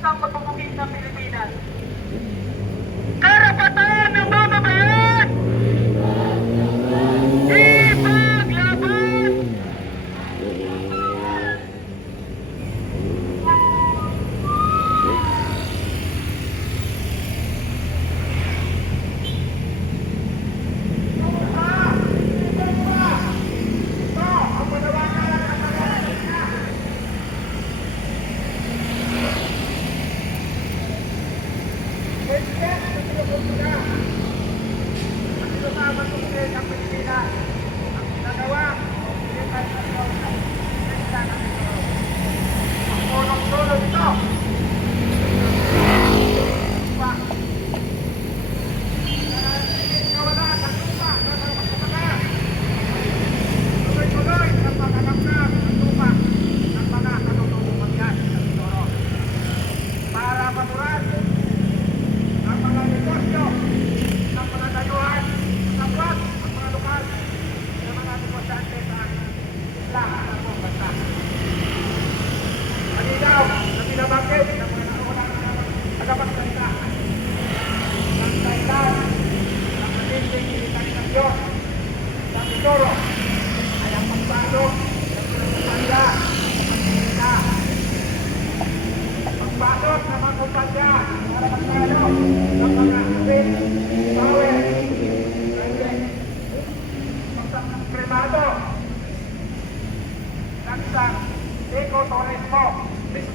kakilusang pagpupugin ng Pilipinas. Karapatan ng mamamayan! Ipaglaban!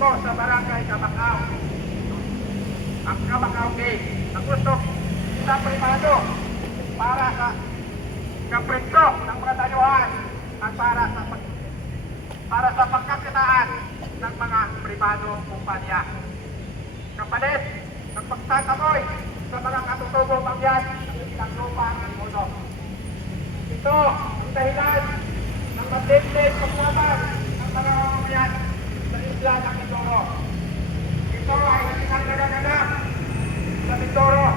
Sa barangay Kabakaw. Ang Kabakaw Gate na gusto sa privado para sa kaprinto ng mga dayuhan at para sa pagkakitaan ng mga pribado kumpanya. Kapalit ng pagtataboy sa mga katutubong pangyan ng ilang lupa ng mundo. Ito ang dahilan ng matinding paglaban ng mga mamamayan sa isla ng Mindoro. Ito ay natinagdaganap sa Mindoro,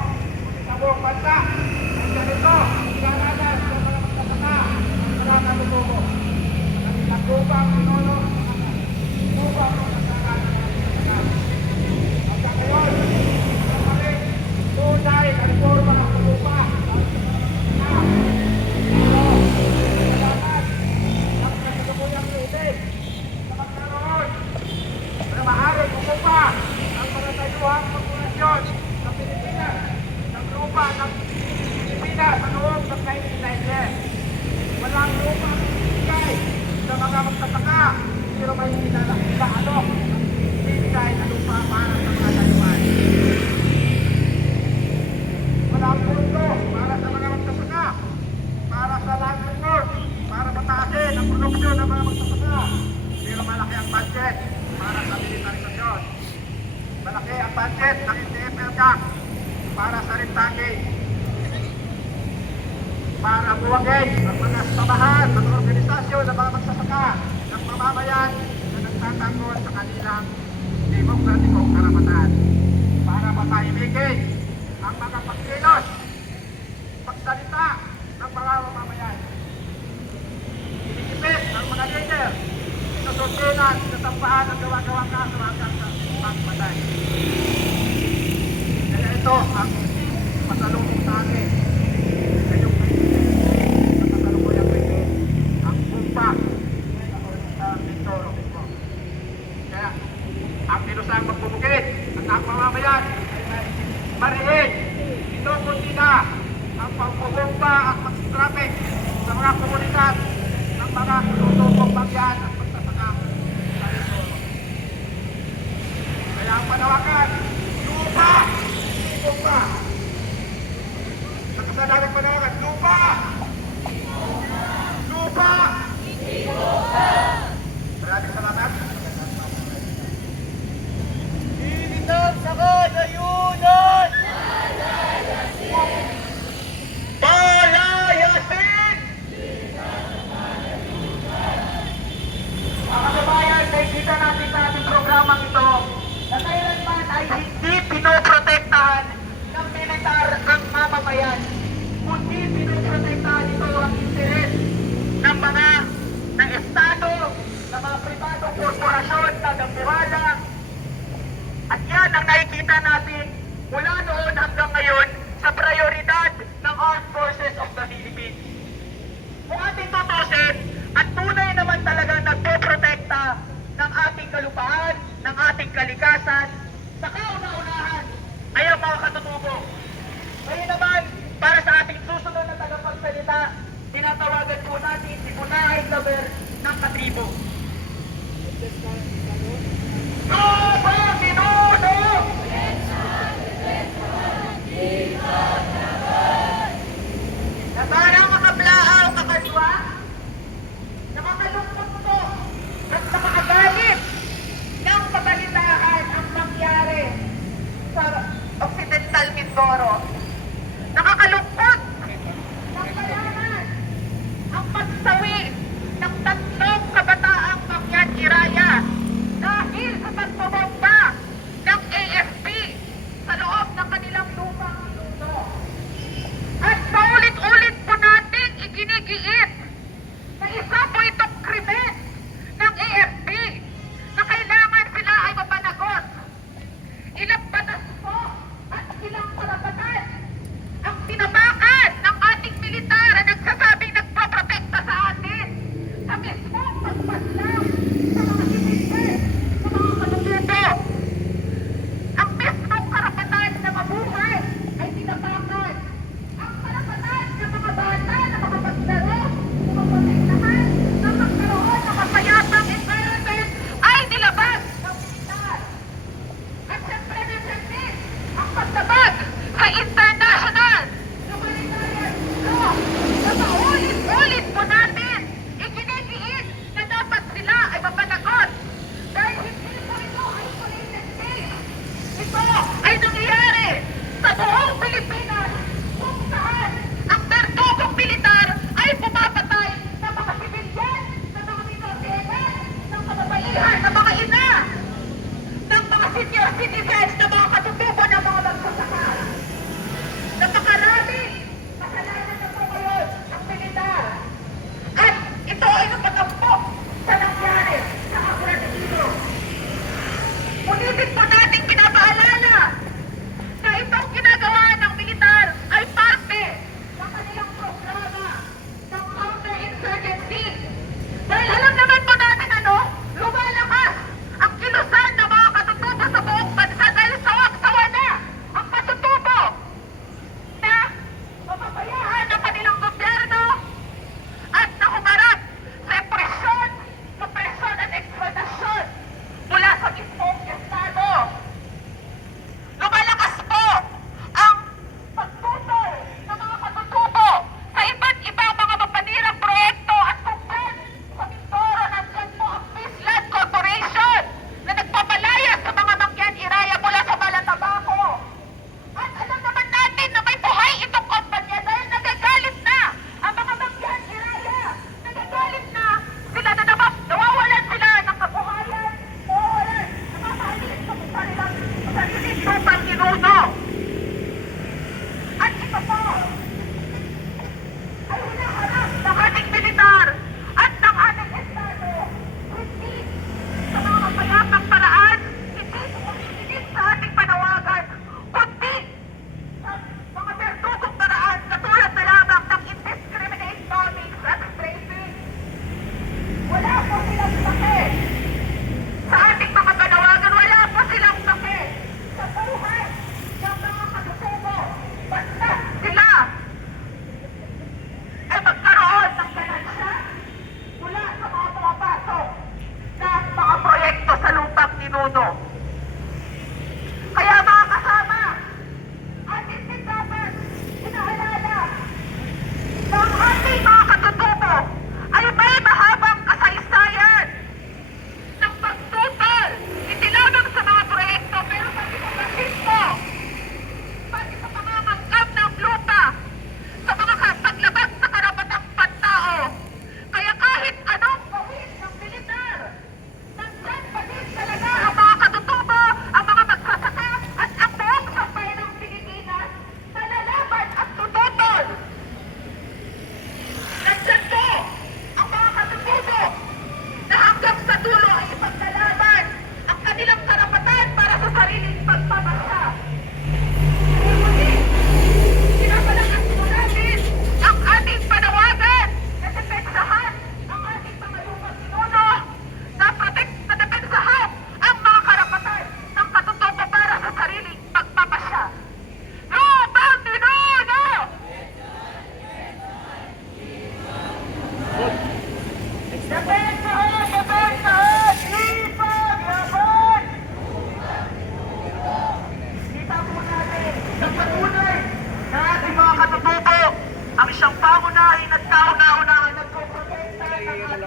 sa buong bansa. Ang ganito, ilalalas sa mga magsasaka ng mga katutubong. Ang ilang lupang Mindoro, lupang magsasaka ng mga magsasaka. Hanggang ngayon, kami tunay na reforma ng lupa para sa mga magsasaka. Ito, ilalalas ng kasalukuyang litig sa magkaroon na maaaring umupa ang mga dayuhang populasyon sa Pilipinas ng lupa ng Pilipinas sa noong ng 1990. Walang lupa ng bigay sa mga magsasaka, pero may hinalaalok ang bigay na lupa para sa mga dayuhan. Walang pundo para sa mga magsasaka, para sa land resource, para mataasin ang produksyon ng mga magsasaka, pero malaki ang budget para sa militarisasyon. Malaki ang budget ng NTF-ELCAC para sa rentaging, para buwagin ang mga samahan, mga organisasyon ng mga magsasaka ng mamamayan na nagtatanggol sa kanilang demokratikong karapatan, para matahimikin ang mga pagkilos, pagsalita ng mga mamamayan. Inisipit ang mga leader sa susunan, sa tampahan ng gawa-gawang kaso hanggang sa pagpatay. Kaya ito ang pasalubong sa akin. Ngayong sa kasalubuyang rin ang bumpa sa Mindoro. Kaya ang kinusang magbubukid at ang mamamayan ay mariin. Ito kundi na ang pagbubumpa at pag-traffic sa mga komunidad ng mga tutubong bagyan at pagsasaka sa Mindoro. Kaya ang panawagan, lupa! Bumpa! ang nakikita natin mula noon hanggang ngayon sa prioridad ng Armed Forces of the Philippines. Kung ating tutusin, at tunay naman talaga nagpoprotekta ng ating kalupaan, ng ating kalikasan, sa kauna-unahan ay ang mga katutubo. Kaya naman, para sa ating susunod na tagapagsalita, tinatawagan po natin si Bunahay Claver ng Katribo. Bravo, Minuno! Na parang makablaaw, kakadwa, nakakalungkot po at nakakagalit ng kabalitaan ang nangyari sa Occidental Mindoro. Nakakalungkot ng malaman ang pagsawi ng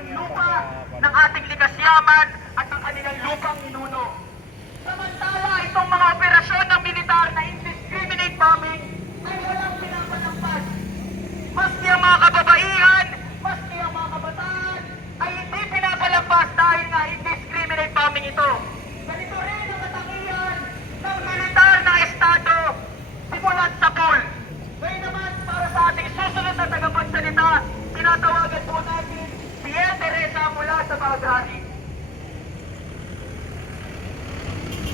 ng lupa ng ating likas yaman at ang kanilang lupang ninuno. Samantala, itong mga operasyon ng militar na indiscriminate bombing ay walang pinapalampas. Maski ang mga kababaihan, maski ang mga kabataan, ay hindi pinapalampas dahil nga indiscriminate bombing ito. Ganito rin ang katangian ng militar ng Estado, simulat sa pool. Ngayon naman, para sa ating susunod na tagapagsalita, tinatawagan po natin si Ed Teresa mula sa Bagani.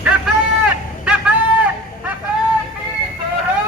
Defend! Defend! Defend! Mindoro!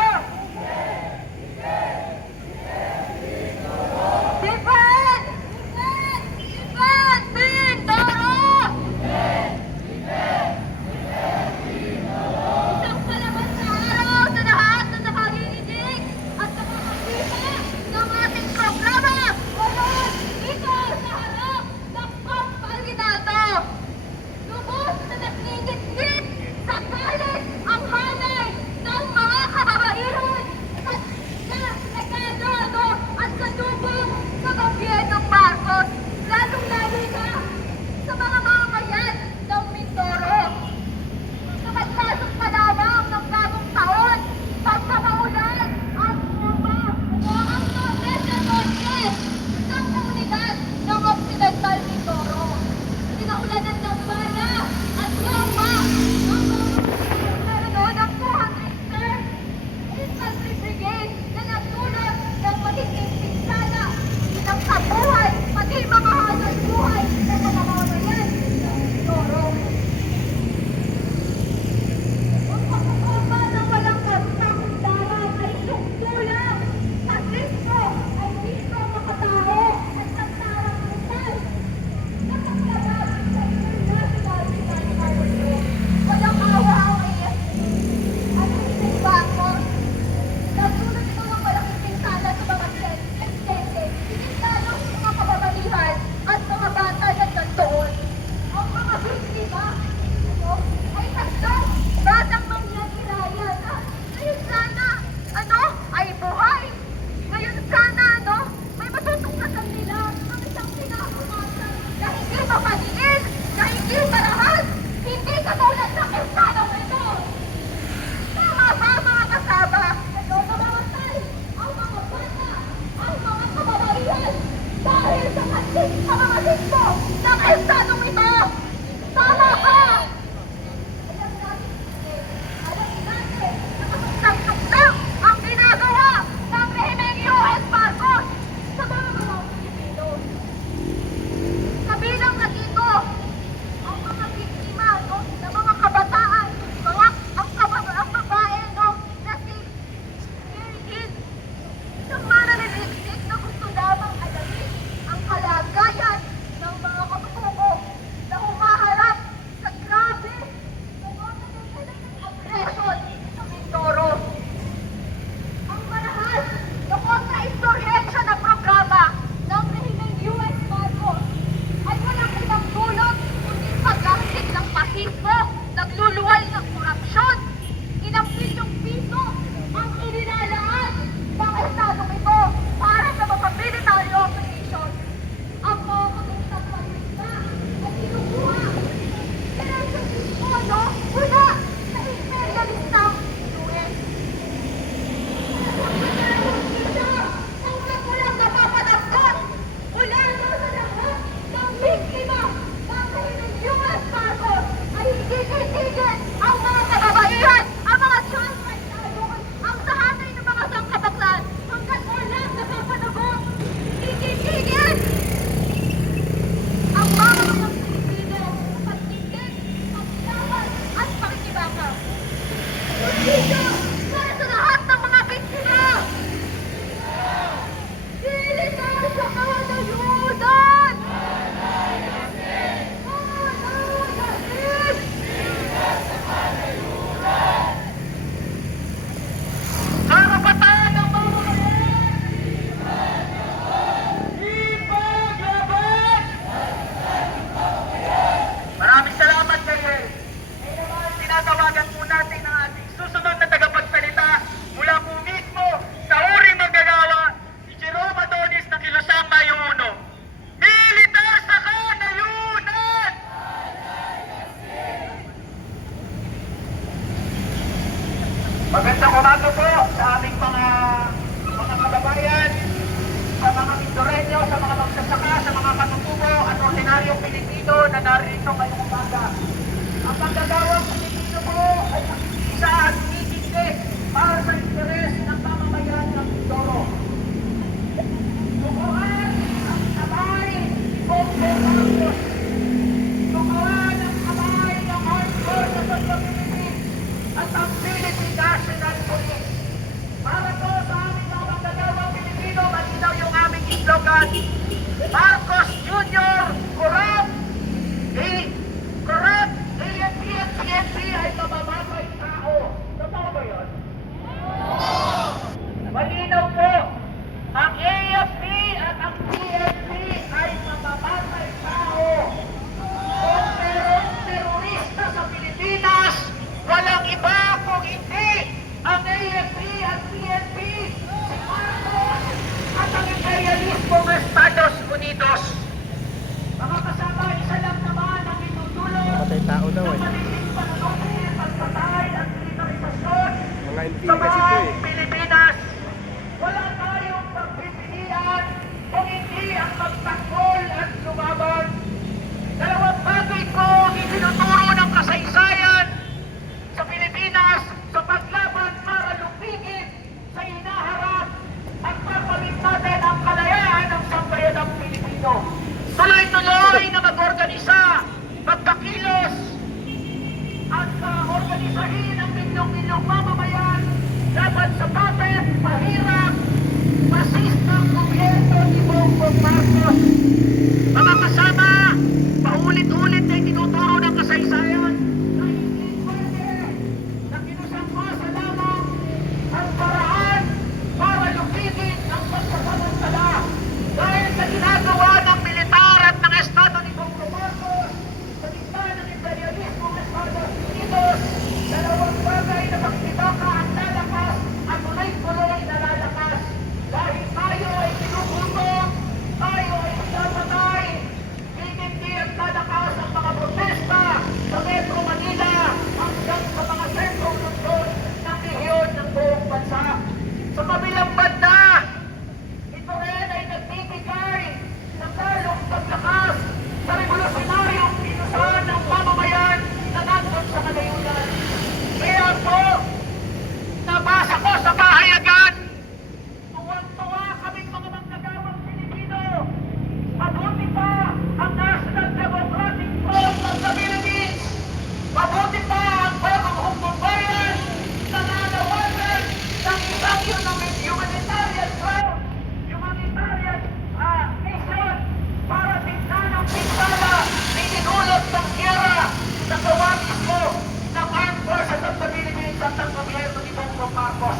pinsan ng gobyerno ni Bongbong Marcos.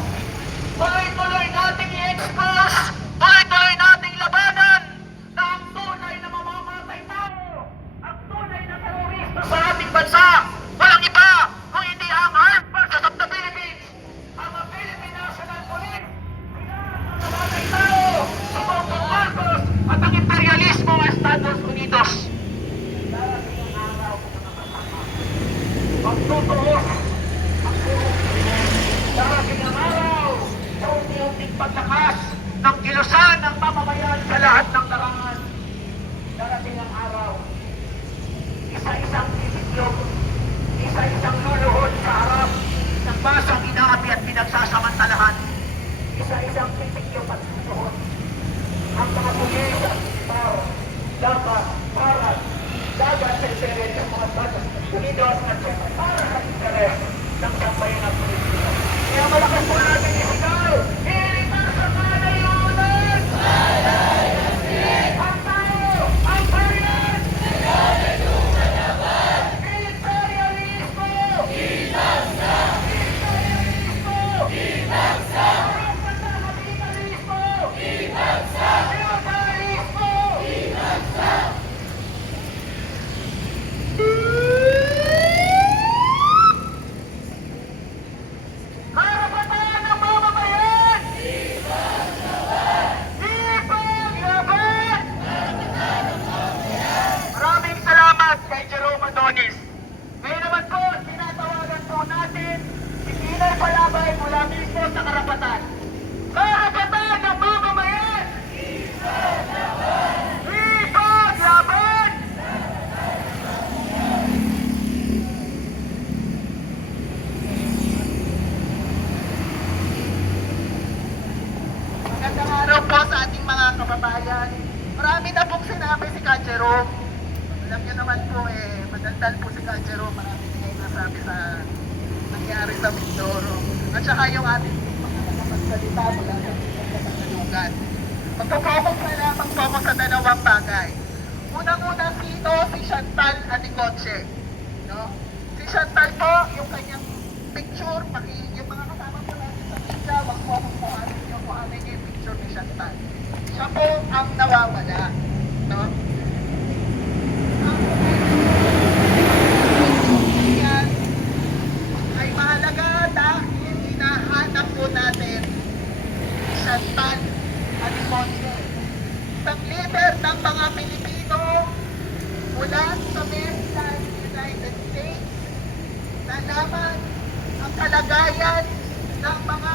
Tuloy-tuloy nating i-expose, tuloy-tuloy nating labanan na ang tunay na mamamatay tao, ang tunay na terorista sa ating bansa, walang iba kung hindi ang Armed Forces of the Philippines, ang Philippine National Police, sila ang mamamatay tao, si Bongbong Marcos at ang imperialismo ng Estados Unidos. Darating ang araw mga kasama, magtutuos ang buong Pilipinas. Darating ang araw sa unti-unting paglakas ng kilusan ng mamamayan sa lahat ng larangan. Darating ang araw, isa-isang titigyog, isa-isang luluhod sa harap ng basang inaapi at pinagsasamantalahan. Isa-isang titigyog at luluhod ang mga pulis at tao, dapat, para, dapat sa interes ng mga Estados Unidos at para sa interes ng sambayan ng Pilipinas. Kaya malakas po natin isigaw, ilitas sa kalayunan! Ang tao, ang bayan! Imperialismo! Imperialismo! Kapitalismo! Feudalismo! Karapatan ng mamamayan! Ipaglaban! Maraming salamat kay Jerome Adonis. Ngayon naman po, tinatawagan po natin si Pinay Palabay mula mismo sa karapatan. Karapatan ng mamamayan! Ipaglaban! Magandang araw po sa ating mga kababayan. Marami na pong sinabi si Ka Jerome. Alam niyo naman po madaldal po si Ka Jerome. Marami niya nasabi sa nangyari sa Mindoro. At saka yung ating mga nakapagsalita mula sa Kasalugan. Magpapokok na lamang po ako sa dalawang bagay. Unang-una si Chantal Anicoche. No? Si Chantal po, yung kanyang picture, yung mga kasama po natin sa media, wag po akong kuhanin yung picture ni Chantal. Siya po ang nawawala. No? Yan ay mahalaga dahil hinahanap po natin si Chantal Anicoche. Isang leader ng mga Pilipino mula sa Maryland, United States, na laman ang kalagayan ng mga